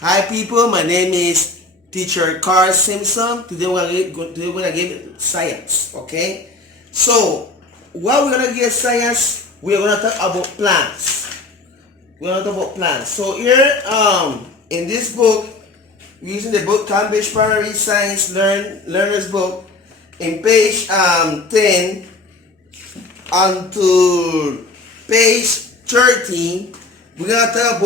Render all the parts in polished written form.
Hi people, my name is Teacher Carl Simpson. Today we're gonna give science. Okay, so what we're gonna give science, we're gonna talk about plants. We're gonna talk about plants. So here, in this book, we're using the book Cambridge Primary Science Learner's Book. In page 10 until page 13, we're gonna talk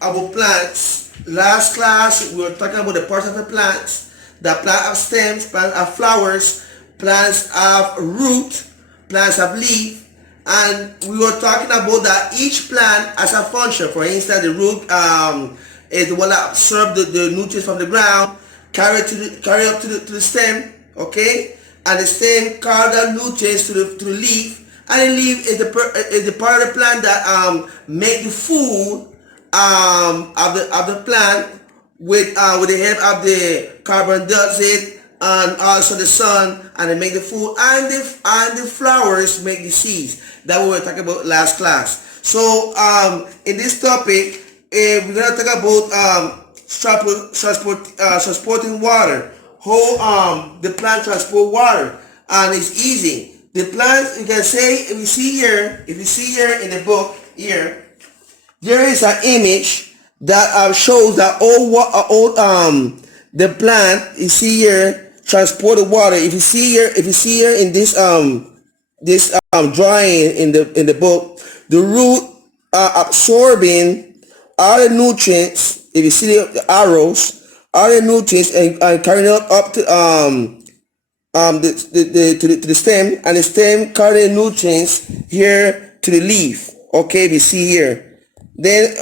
about plants. Last class we were talking about the parts of the plants. The plant have stems, plants have flowers, plants have root, plants have leaf, and we were talking about that each plant has a function. For instance, the root is the one that absorbs the nutrients from the ground, carry up to the stem, okay, and the stem carry the nutrients to the leaf, and the leaf is the part of the plant that make the food of the plant with the help of the carbon dioxide and also the sun, and they make the food, and the flowers make the seeds that we were talking about last class. So in this topic, we're gonna talk about transporting water, how the plant transport water, and it's easy. The plant, you can say, if you see here in the book here, there is an image that shows that all the plant you see here transport the water. If you see here in this drawing in the book, the root are absorbing all the nutrients. If you see the arrows, all the nutrients, and carrying it up to the stem, and the stem carry the nutrients here to the leaf. Okay, we see here. Then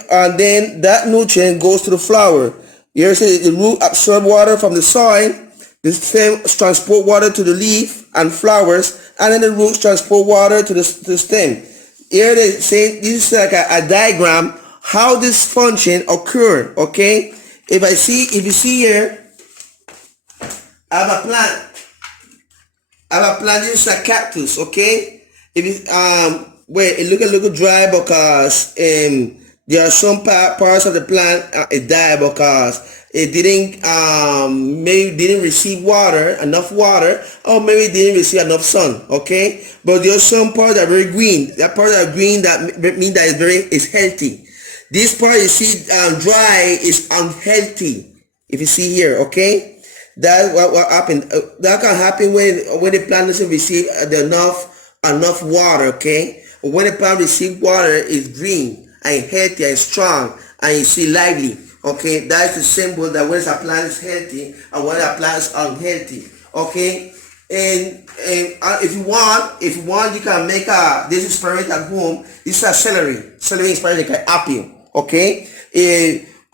that nutrient goes to the flower. Here say the root absorb water from the soil, the stem transport water to the leaf and flowers, and then the roots transport water to the stem. Here they say this is like a diagram how this function occur. Okay, if you see here, I have a plant. This is a cactus. Okay, if it where it look a little dry because there are some parts of the plant it died because it maybe didn't receive enough water, or maybe it didn't receive enough sun. Okay, but there are some parts that are very green. That part that are green, that means that it's healthy. This part you see dry is unhealthy. If you see here, okay, that's what happened. That can happen when the plant doesn't receive enough water. Okay, when the plant receives water, it's green and healthy and strong, and you see lively. Okay, that's the symbol that when a plant is healthy and when a plant is unhealthy. Okay, and if you want, you can make this experiment at home. This is a celery experiment, like apple. Okay,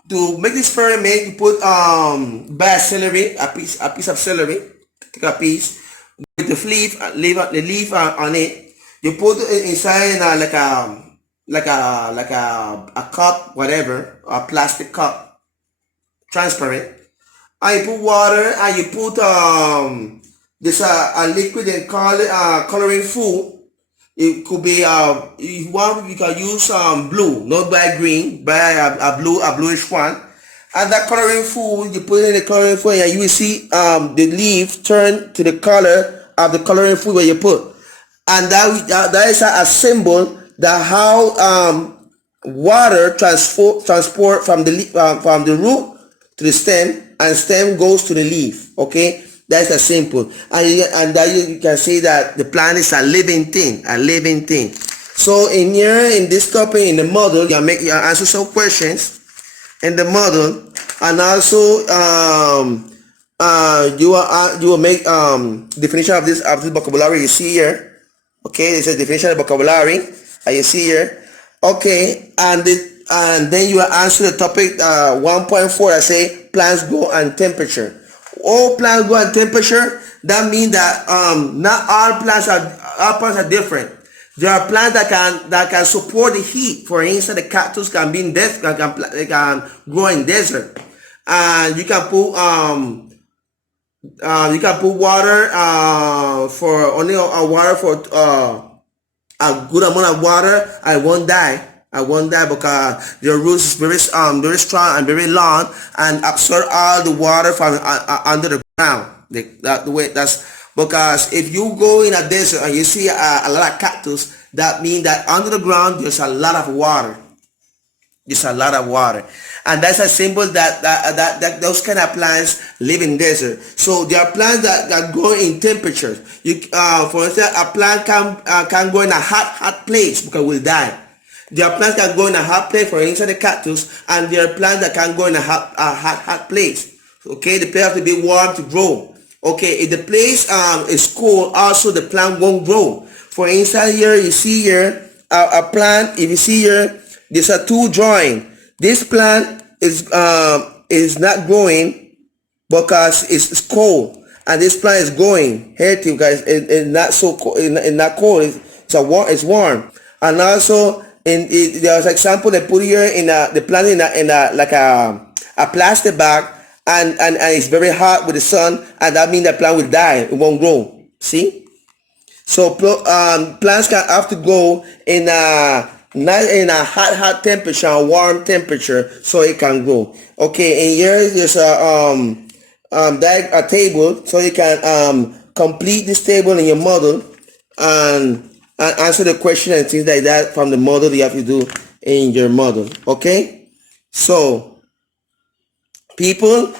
to make this experiment, you put bad celery, a piece of celery, take a piece with the leaf on it. You put it inside like a cup, whatever, a plastic cup, transparent. And you put water, and you put this a liquid and coloring food. It could be if you want, you can use blue, not by green, by a bluish one. And that coloring food, you put it in the coloring food, and you will see the leaf turn to the color of the coloring food where you put. And that is a symbol that how water transport from the root to the stem, and stem goes to the leaf. Okay, that's a simple, and that you can say that the plant is a living thing. So in this topic, in the model, you answer some questions in the model, and also you will make definition of this vocabulary you see here. Okay, it says definition of vocabulary, and you see here. Okay, and then you answer the topic 1.4. I say plants grow and temperature. All plants grow and temperature. That means that not all plants are different. There are plants that can support the heat. For instance, the cactus can be in can grow in desert, and you can put water for only water for a good amount of water, and it won't die. I want that because the roots is very strong and very long and absorb all the water from under the ground. The way that's because if you go in a desert and you see a lot of cactus, that means that under the ground there's a lot of water. There's a lot of water, and that's a symbol that those kind of plants live in desert. So there are plants that grow in temperatures. For instance, a plant can go in a hot place because it will die. There are plants that go in a hot place, for instance, the cactus, and there are plants that can go in a hot place. Okay, the plant has to be warm to grow. Okay, if the place is cold, also the plant won't grow. For instance, here you see here a plant. If you see here, there's a two drawing. This plant is not growing because it's cold, and this plant is growing healthy, guys. It's not so cold. It's not cold. It's warm, and also there's an example they put here in the plant in a like a plastic bag, and it's very hot with the sun, and that means the plant will die. It won't grow. See, so plants can have to go in a not in a hot temperature, a warm temperature, so it can grow. Okay, and here there's a table, so you can complete this table in your model and answer the question and things like that from the model you have to do in your model. Okay, so people,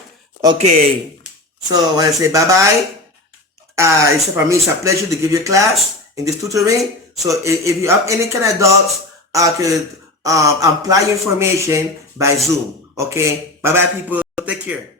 okay, so I want to say bye bye. For me, it's a pleasure to give you a class in this tutoring. So if you have any kind of doubts, I could apply information by Zoom. Okay, bye bye people, take care.